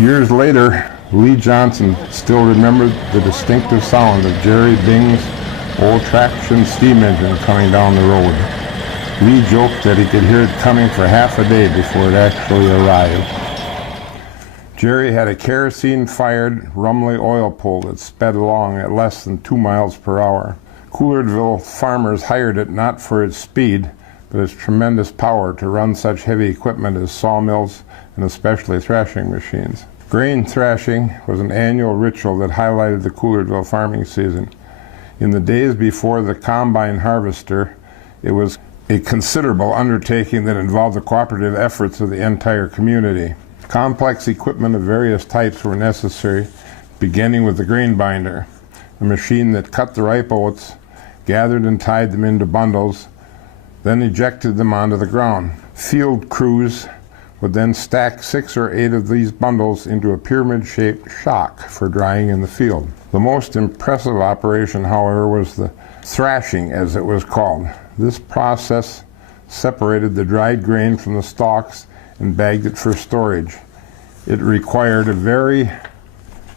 Years later, Lee Johnson still remembered the distinctive sound of Jerry Bing's old traction steam engine coming down the road. Lee joked that he could hear it coming for half a day before it actually arrived. Jerry had a kerosene-fired Rumley oil pull that sped along at less than 2 miles per hour. Couillardville farmers hired it not for its speed, but its tremendous power to run such heavy equipment as sawmills and especially threshing machines. Grain thrashing was an annual ritual that highlighted the Couillardville farming season. In the days before the combine harvester, it was a considerable undertaking that involved the cooperative efforts of the entire community. Complex equipment of various types were necessary, beginning with the grain binder, a machine that cut the ripe oats, gathered and tied them into bundles, then ejected them onto the ground. Field crews would then stack 6 or 8 of these bundles into a pyramid-shaped shock for drying in the field. The most impressive operation, however, was the thrashing, as it was called. This process separated the dried grain from the stalks and bagged it for storage. It required a very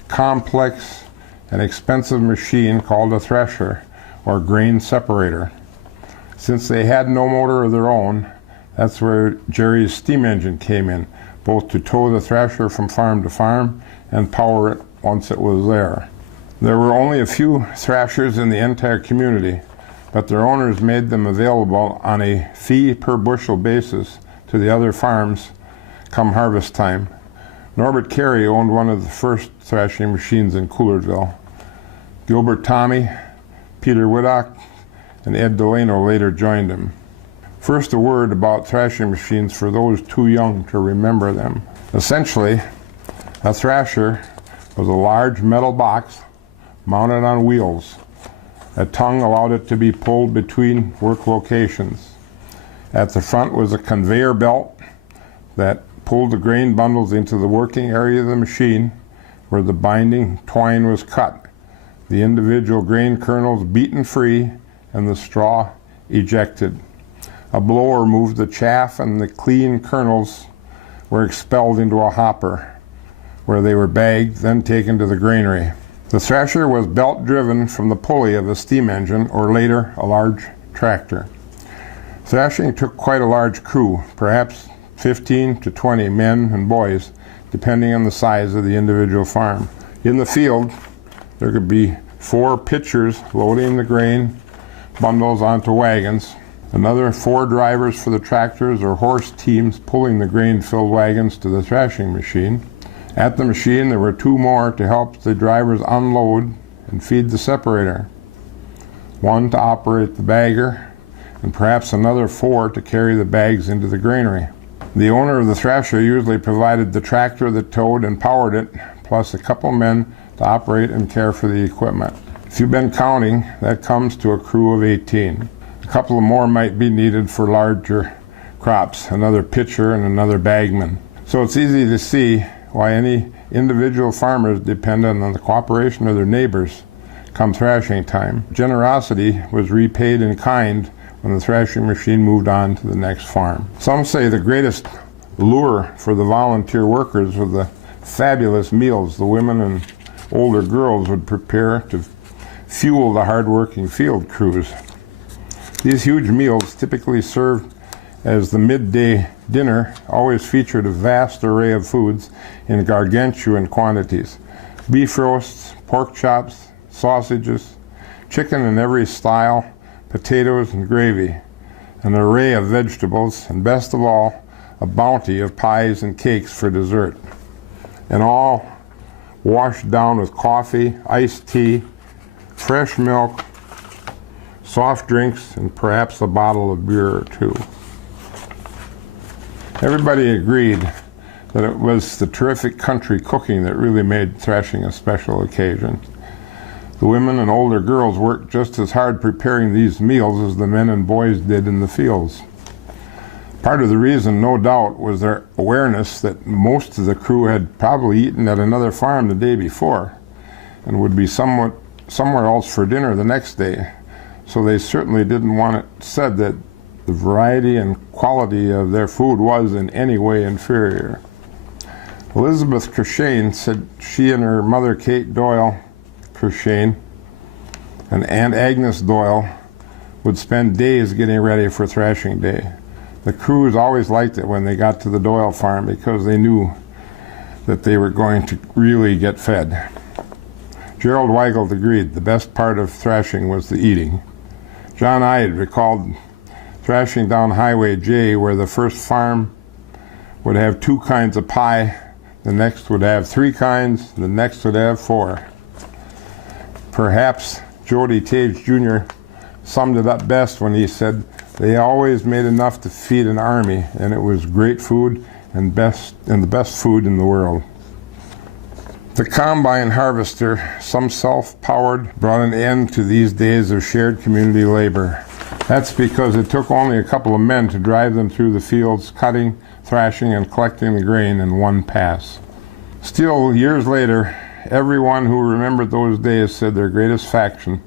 complex and expensive machine called a thresher, or grain separator. Since they had no motor of their own, that's where Jerry's steam engine came in, both to tow the thresher from farm to farm and power it once it was there. There were only a few thrashers in the entire community, but their owners made them available on a fee per bushel basis to the other farms come harvest time. Norbert Carey owned one of the first thrashing machines in Couillardville. Gilbert Tommy, Peter Widdock, and Ed Delano later joined him. First, a word about thrashing machines for those too young to remember them. Essentially, a thrasher was a large metal box mounted on wheels. A tongue allowed it to be pulled between work locations. At the front was a conveyor belt that pulled the grain bundles into the working area of the machine where the binding twine was cut, the individual grain kernels beaten free, and the straw ejected. A blower moved the chaff, and the clean kernels were expelled into a hopper, where they were bagged, then taken to the granary. The thresher was belt-driven from the pulley of a steam engine, or later a large tractor. Thrashing took quite a large crew, perhaps 15 to 20 men and boys, depending on the size of the individual farm. In the field, there could be 4 pitchers loading the grain bundles onto wagons, another 4 drivers for the tractors or horse teams pulling the grain-filled wagons to the thrashing machine. At the machine, there were 2 more to help the drivers unload and feed the separator, 1 to operate the bagger, and perhaps another 4 to carry the bags into the granary. The owner of the thresher usually provided the tractor that towed and powered it, plus a couple men to operate and care for the equipment. If you've been counting, that comes to a crew of 18. A couple of more might be needed for larger crops, another pitcher and another bagman. So it's easy to see why any individual farmers depended on the cooperation of their neighbors come thrashing time. Generosity was repaid in kind when the thrashing machine moved on to the next farm. Some say the greatest lure for the volunteer workers were the fabulous meals the women and older girls would prepare to fuel the hard-working field crews. These huge meals, typically served as the midday dinner, always featured a vast array of foods in gargantuan quantities. Beef roasts, pork chops, sausages, chicken in every style, potatoes and gravy, an array of vegetables, and best of all, a bounty of pies and cakes for dessert. And all washed down with coffee, iced tea, fresh milk, soft drinks, and perhaps a bottle of beer or 2. Everybody agreed that it was the terrific country cooking that really made threshing a special occasion. The women and older girls worked just as hard preparing these meals as the men and boys did in the fields. Part of the reason, no doubt, was their awareness that most of the crew had probably eaten at another farm the day before and would be somewhere else for dinner the next day. So they certainly didn't want it said that the variety and quality of their food was in any way inferior. Elizabeth Threshing said she and her mother Kate Doyle Threshing and Aunt Agnes Doyle would spend days getting ready for thrashing day. The crews always liked it when they got to the Doyle farm because they knew that they were going to really get fed. Gerald Weigelt agreed the best part of thrashing was the eating. John Ide recalled thrashing down Highway J, where the first farm would have 2 kinds of pie, the next would have 3 kinds, the next would have 4. Perhaps Jody Tage Jr. summed it up best when he said, "They always made enough to feed an army, and it was great food and the best food in the world." The combine harvester, some self-powered, brought an end to these days of shared community labor. That's because it took only a couple of men to drive them through the fields, cutting, thrashing, and collecting the grain in one pass. Still, years later, everyone who remembered those days said their greatest faction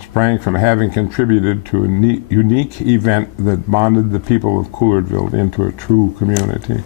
sprang from having contributed to a unique event that bonded the people of Couillardville into a true community.